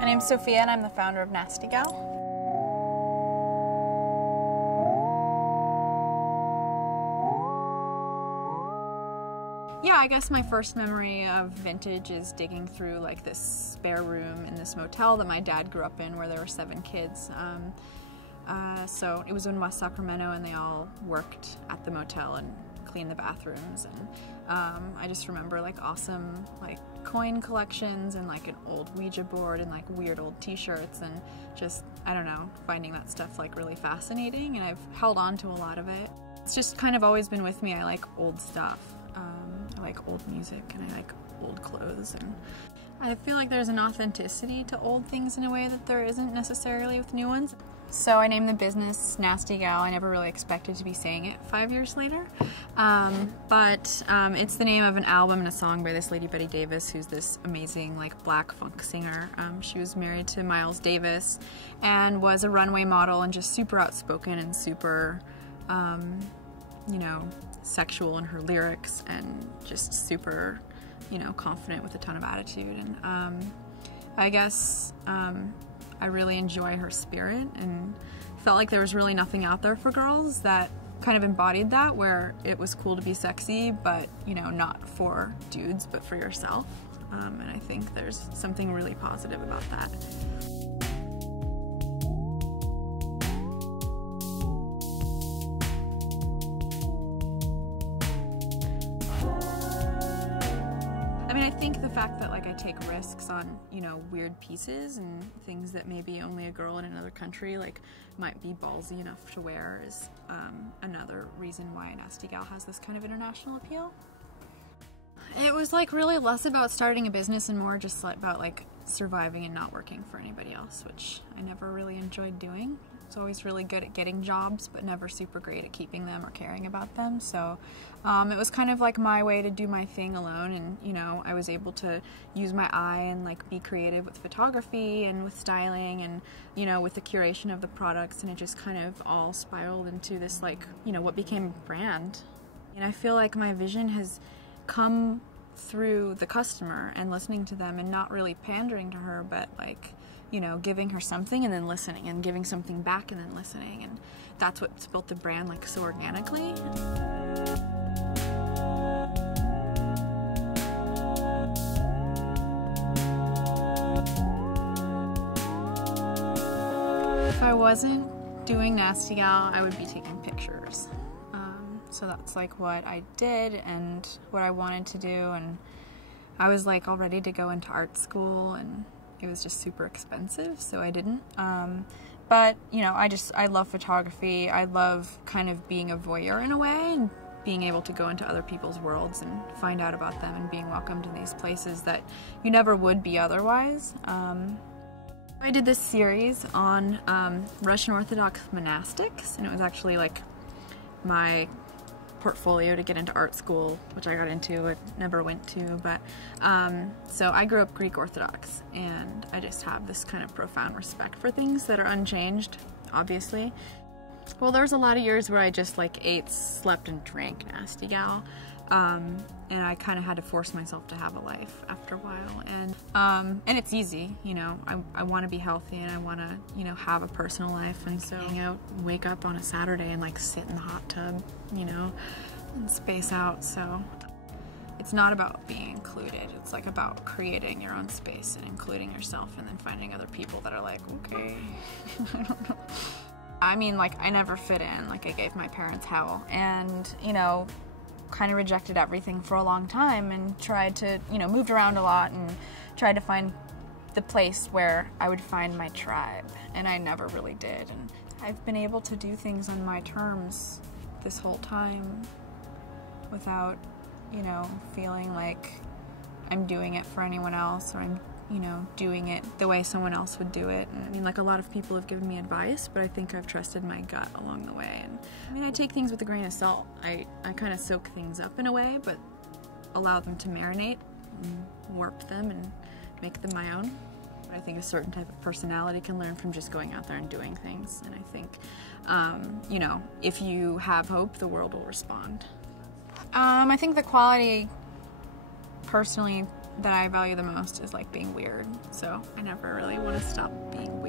My name's Sophia and I'm the founder of Nasty Gal. Yeah, I guess my first memory of vintage is digging through like this spare room in this motel that my dad grew up in where there were 7 kids. So it was in West Sacramento and they all worked at the motel and cleaned the bathrooms, and I just remember like awesome like coin collections and like an old Ouija board and like weird old t-shirts, and just, I don't know, finding that stuff like really fascinating, and I've held on to a lot of it. It's just kind of always been with me. I like old stuff. I like old music and I like old clothes, and I feel like there's an authenticity to old things in a way that there isn't necessarily with new ones. So I named the business Nasty Gal. I never really expected to be saying it 5 years later. But it's the name of an album and a song by this lady, Betty Davis, who's this amazing like black funk singer. She was married to Miles Davis and was a runway model and just super outspoken and super, you know, sexual in her lyrics and just super, you know, confident with a ton of attitude. And I guess I really enjoy her spirit, and felt like there was really nothing out there for girls that kind of embodied that, where it was cool to be sexy, but, you know, not for dudes, but for yourself. And I think there's something really positive about that. I think the fact that like I take risks on, you know, weird pieces and things that maybe only a girl in another country like might be ballsy enough to wear is another reason why Nasty Gal has this kind of international appeal. It was like really less about starting a business and more just about like surviving and not working for anybody else, which I never really enjoyed doing. I was always really good at getting jobs, but never super great at keeping them or caring about them. So it was kind of like my way to do my thing alone, and, you know, I was able to use my eye and like be creative with photography and with styling and, you know, with the curation of the products, and it just kind of all spiraled into this like, you know, what became a brand. And I feel like my vision has come through the customer and listening to them and not really pandering to her, but like, you know, giving her something and then listening and giving something back and then listening, and that's what's built the brand like so organically. If I wasn't doing Nasty Gal, I would be taking pictures. So that's like what I did and what I wanted to do, and I was like all ready to go into art school, and it was just super expensive, so I didn't. But, you know, I love photography. I love kind of being a voyeur in a way, and being able to go into other people's worlds and find out about them, and being welcomed in these places that you never would be otherwise. I did this series on Russian Orthodox monastics, and it was actually like my portfolio to get into art school, which I got into, but never went to. But so I grew up Greek Orthodox, and I just have this kind of profound respect for things that are unchanged, obviously. Well, there was a lot of years where I just like ate, slept, and drank Nasty Gal, and I kind of had to force myself to have a life after a while. And it's easy, you know. I want to be healthy, and I want to, you know, have a personal life, and so hang out, wake up on a Saturday and like sit in the hot tub, you know, and space out. So it's not about being included. It's like about creating your own space and including yourself, and then finding other people that are like, okay. I don't know. I mean, like, I never fit in. Like, I gave my parents hell, and, you know, kind of rejected everything for a long time, and tried to, you know, moved around a lot and tried to find the place where I would find my tribe, and I never really did. And I've been able to do things on my terms this whole time without, you know, feeling like I'm doing it for anyone else, or I'm, you know, doing it the way someone else would do it. And I mean, like, a lot of people have given me advice, but I think I've trusted my gut along the way. And I mean, I take things with a grain of salt. I kind of soak things up in a way, but allow them to marinate and warp them and make them my own. But I think a certain type of personality can learn from just going out there and doing things. And I think, you know, if you have hope, the world will respond. I think the quality, personally, that I value the most is like being weird. So I never really want to stop being